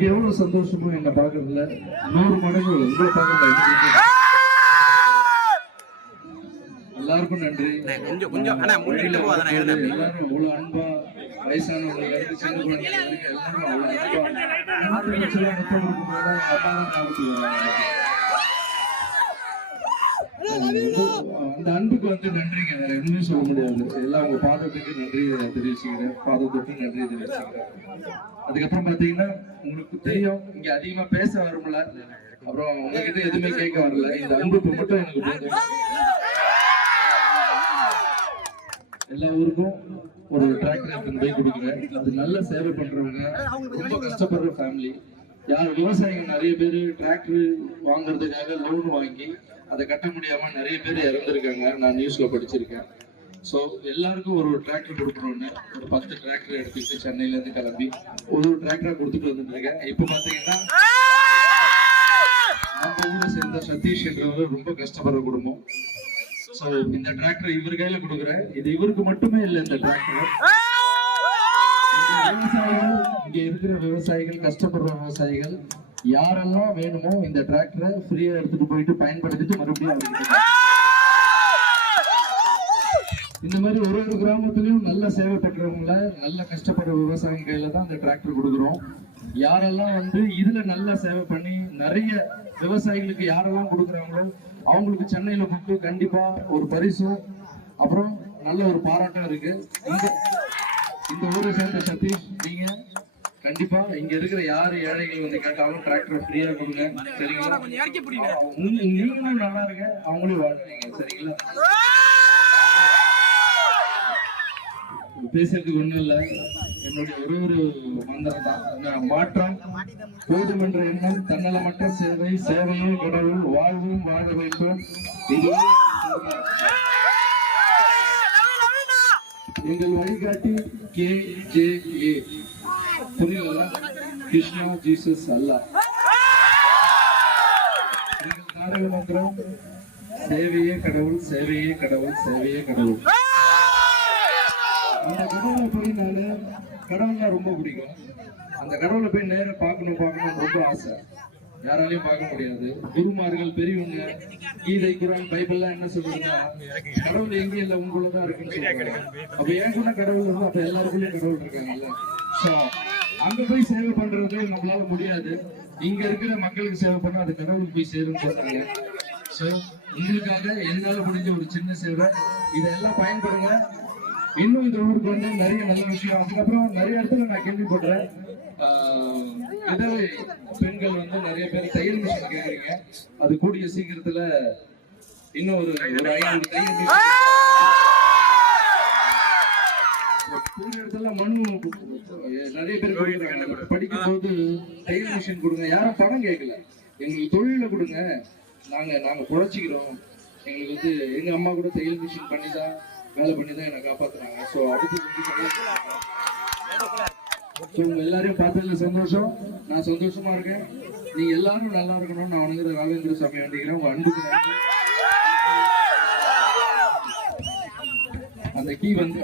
உங்களுக்கு எவ்வளவு சந்தோஷமோ என்ன பாக்குறதுல 100 மடங்கு உங்களை பாக்குறதுல எல்லாருக்கும் நன்றி. எல்லாரும் அவ்வளவு அன்பா வயசானவங்க சின்ன குழந்தைங்க எல்லாரும் அவ்வளவு அந்த அன்புக்கு வந்து நன்றிங்க. வேற எதுவுமே சொல்ல முடியாது. எல்லாம் உங்க பாதத்துக்கு நன்றி தெரிவிச்சுக்கிறேன். பாதத்துக்கு நன்றி தெரிவிச்சுக்கிறேன். அதுக்கப்புறம் பாத்தீங்கன்னா உங்களுக்கு தெரியும் இங்க அதிகமா பேச வரும்ல, அப்புறம் உங்ககிட்ட எதுவுமே கேட்க வரல. இந்த அன்புக்கு மட்டும் எனக்கு போதும். எல்லா ஊருக்கும் ஒரு டிராக்டர் எடுத்து போய் கொடுக்குறேன். அது நல்ல சேவை பண்றவங்க, ரொம்ப கஷ்டப்படுற ஃபேமிலி. யார் விவசாயிகள் நிறைய பேர் டிராக்டர் வாங்குறதுக்காக லோன் வாங்கி அதை கட்ட முடியாம நிறைய பேர் இறந்துருக்காங்க. நான் நியூஸ்ல படிச்சிருக்கேன். ஸோ எல்லாருக்கும் ஒரு டிராக்டர் கொடுக்கணும்னு ஒரு 10 டிராக்டர் எடுத்துட்டு சென்னையில இருந்து கிளம்பி ஒரு டிராக்டரை கொடுத்துட்டு வந்துட்டு இருக்கேன். இப்ப பாத்தீங்கன்னா நம்ம ஊரை சேர்ந்த சதீஷ் என்றவர் ரொம்ப கஷ்டப்படுற குடும்பம். ஸோ இந்த டிராக்டர் இவர் கையில கொடுக்குறேன். இது இவருக்கு மட்டுமே இல்லை. இந்த டிராக்டர் விவசாயிகள், இங்க இருக்கிற விவசாயிகள், கஷ்டப்படுற விவசாயிகள் யாரெல்லாம் வேணுமோ இந்த டிராக்டரை ஃப்ரீயா எடுத்துட்டு போயிட்டு பயன்படுத்திட்டு மறுபடியும் இந்த மாதிரி ஒரு கிராமத்திலயும் நல்ல சேவை பெற்றவங்கள, நல்ல கஷ்டப்படுற விவசாயிகள் கையில தான் இந்த டிராக்டர் கொடுக்குறோம். யாரெல்லாம் வந்து இதுல நல்ல சேவை பண்ணி நிறைய விவசாயிகளுக்கு யாரெல்லாம் கொடுக்குறாங்களோ அவங்களுக்கு சென்னையில கூப்பிட்டு கண்டிப்பா ஒரு பரிசும் அப்புறம் நல்ல ஒரு பாராட்டம் இருக்கு. இந்த ஊரை சேர்ந்த சதீஷ், நீங்க கண்டிப்பா இங்க இருக்கிற யாரு ஏழைகள் வந்து கேட்டாலும் டிராக்டர் ஃப்ரீயா கொடுங்க. சரிங்களா? நீங்களும் நல்லா இருங்க, அவங்களையும் வாழ்றீங்க. சரிங்களா? பேசுறதுக்கு ஒண்ணும் இல்ல. என்னுடைய ஒரு மந்திரம் தான். மாற்றம் போதும் என்ற எண்ணம், தன்னலமற்ற சேவை, சேவையே கடவுள், வாழ்வும் வாழ வைப்போம். எங்கள் வழிகாட்டி KJA. புரியல? கிருஷ்ணா ஜீசஸ் அல்லா. எங்கள் தாரக மந்திரம் சேவையே கடவுள், சேவையே கடவுள், சேவையே கடவுள். அந்த கடவுளை போய் நானு கடவுள்னா ரொம்ப பிடிக்கும். அந்த கடவுளை போய் நேர பார்க்கணும் ரொம்ப ஆசை. யாராலையும் பார்க்க முடியாது. குருமார்கள், பெரியவங்க, கீதை, குரான், பைபிள்லாம் என்ன சொல்றாங்கன்னா கடவுள் எங்கேயும் இல்லை, உங்களுக்குள்ளதான் இருக்குன்னு சொல்றாங்க. அப்ப ஏன் கூட கடவுள் வந்து அப்ப எல்லாருக்குள்ளயும் கடவுள் இருக்காங்கல்ல. சோ அங்க போய் சேவை பண்றது நம்மளால முடியாது. இங்க இருக்கிற மக்களுக்கு சேவை பண்ணா அது கடவுளுக்கு போய் சேரும்னு சொல்றாங்க. சோ உங்களுக்காக என்னால முடிஞ்ச ஒரு சின்ன சேவை, இதெல்லாம் பயன்படுங்க. இன்னும் இந்த ஊருக்கு வந்து நிறைய நல்ல விஷயம். அதுக்கப்புறம் நிறைய இடத்துல நான் கேள்விப்படுறேன், விதவை பெண்கள் வந்து நிறைய பேர் தையல் மிஷின் கேக்குறீங்க. அது கூடிய சீக்கிரத்துல இன்னும் ஒரு 500 தையல் மிஷின் இடத்துல மண்ணு நிறைய பேர் படிக்கும் போது தையல் மிஷின் கொடுங்க. யாரும் பணம் கேட்கல, எங்களுக்கு தொழில கொடுங்க, நாங்க குறைச்சிக்கிறோம். எங்களுக்கு வந்து எங்க அம்மா கூட தையல் மிஷின் பண்ணிதான் வேலை பண்ணிதான் என்னை காப்பாத்துறாங்க. ஸோ அடுத்து உங்க எல்லாரையும் பார்த்ததுல சந்தோஷம். நான் சந்தோஷமா இருக்கேன். நீங்க எல்லாரும் நல்லா இருக்கணும்னு நான் வணங்குற ராகவேந்திர சாமி வேண்டிக்கிறேன். உங்க அன்புக்கு அந்த கீ வந்து